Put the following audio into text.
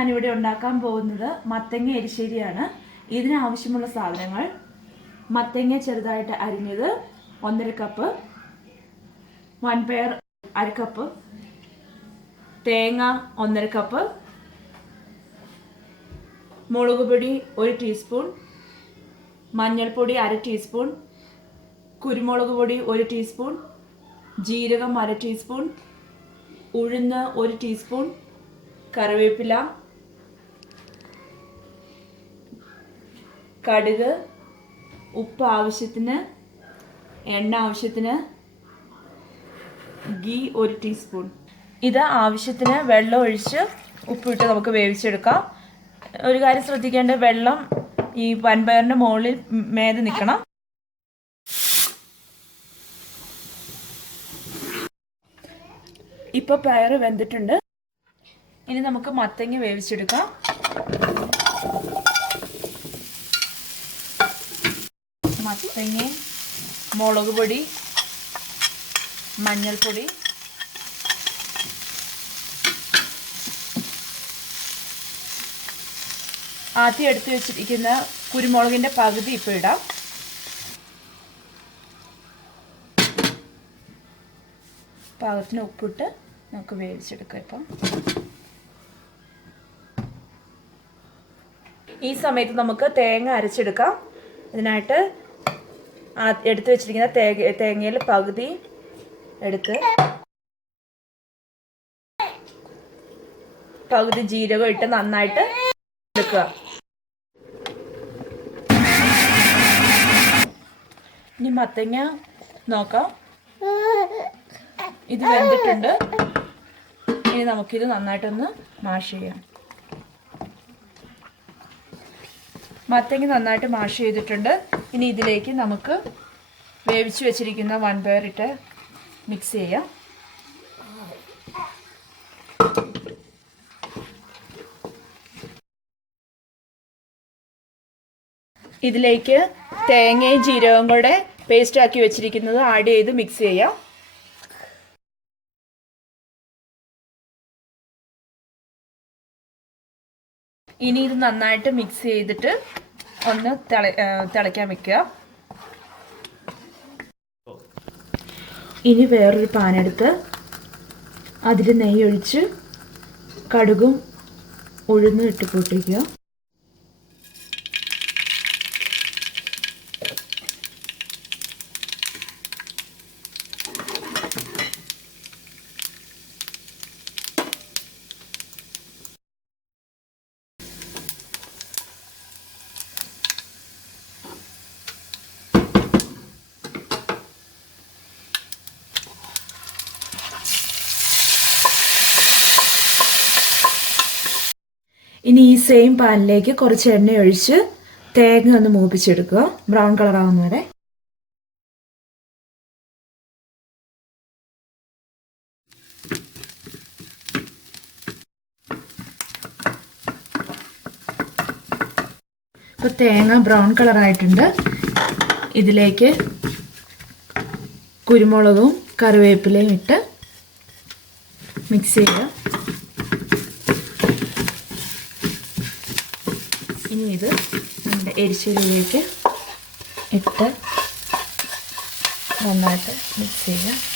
ഞാനിവിടെ ഉണ്ടാക്കാൻ പോകുന്നത് മത്തങ്ങ എരിശ്ശേരിയാണ്. ഇതിനാവശ്യമുള്ള സാധനങ്ങൾ: മത്തങ്ങ ചെറുതായിട്ട് അരിഞ്ഞത് 1.5 കപ്പ്, വൻപയർ 1/2 കപ്പ്, തേങ്ങ 1.5 കപ്പ്, മുളക് പൊടി 1 ടീസ്പൂൺ, മഞ്ഞൾപ്പൊടി 1/2 ടീസ്പൂൺ, കുരുമുളക് പൊടി 1 ടീസ്പൂൺ, ജീരകം 1/2 ടീസ്പൂൺ, ഉഴുന്ന് 1 ടീസ്പൂൺ, കറിവേപ്പില, കടുക്, ഉപ്പ് ആവശ്യത്തിന്, എണ്ണ ആവശ്യത്തിന്, ഗീ 1 ടീസ്പൂൺ. ഇത് ആവശ്യത്തിന് വെള്ളം ഒഴിച്ച് ഉപ്പിട്ട് നമുക്ക് വേവിച്ചെടുക്കാം. ഒരു കാര്യം ശ്രദ്ധിക്കേണ്ട, വെള്ളം ഈ വൻപയറിൻ്റെ മുകളിൽ മേലെ നിൽക്കണം. ഇപ്പോൾ പയർ വെന്തിട്ടുണ്ട്. ഇനി നമുക്ക് മത്തങ്ങ വേവിച്ചെടുക്കാം. മത്തങ്ങ, മുളക് പൊടി, മഞ്ഞൾപ്പൊടി, ആദ്യം എടുത്ത് വെച്ചിരിക്കുന്ന കുരുമുളകിൻ്റെ പകുതി ഇപ്പോൾ ഇടാം. പാകത്തിന് ഉപ്പിട്ട് നമുക്ക് വേവിച്ചെടുക്കാം. ഇപ്പം ഈ സമയത്ത് നമുക്ക് തേങ്ങ അരച്ചെടുക്കാം. ഇതിനായിട്ട് എടുത്ത് വെച്ചിരിക്കുന്ന തേങ്ങയിൽ പകുതി എടുത്ത് പകുതി ജീരകം ഇട്ട് നന്നായിട്ട് എടുക്കുക. ഇനി മത്തങ്ങ നോക്കാം. ഇത് വെന്തിട്ടുണ്ട്. ഇനി നമുക്കിത് നന്നായിട്ടൊന്ന് മാഷ് ചെയ്യാം. മത്തങ്ങ നന്നായിട്ട് മാഷ് ചെയ്തിട്ടുണ്ട്. ഇനി ഇതിലേക്ക് നമുക്ക് വേവിച്ച് വെച്ചിരിക്കുന്ന വൻപയർ ഇട്ട് മിക്സ് ചെയ്യാം. ഇതിലേക്ക് തേങ്ങയും ജീരകവും കൂടെ പേസ്റ്റ് ആക്കി വെച്ചിരിക്കുന്നത് ആഡ് ചെയ്ത് മിക്സ് ചെയ്യാം. ഇനി ഇത് നന്നായിട്ട് മിക്സ് ചെയ്തിട്ട് ഒന്ന് തിളയ്ക്കാൻ വെക്കുക. ഇനി വേറൊരു പാനെടുത്ത് അതിൽ നെയ്യ് ഒഴിച്ച് കടുകും ഉഴുന്നും ഇട്ട് പൊട്ടിക്കുക. ഇനി ഈ സെയിം പാനിലേക്ക് കുറച്ച് എണ്ണ ഒഴിച്ച് തേങ്ങ ഒന്ന് മൂപ്പിച്ചെടുക്കുക, ബ്രൗൺ കളർ ആവുന്ന വരെ. ഇപ്പോൾ തേങ്ങ ബ്രൗൺ കളറായിട്ടുണ്ട്. ഇതിലേക്ക് കുരുമുളകും കറിവേപ്പിലയും ഇട്ട് മിക്സ് ചെയ്യുക. ഇനി ഇത് നമ്മുടെ എരിശ്ശേരിയിലേക്ക് ഇട്ട് നന്നായിട്ട് മിക്സ് ചെയ്യുക.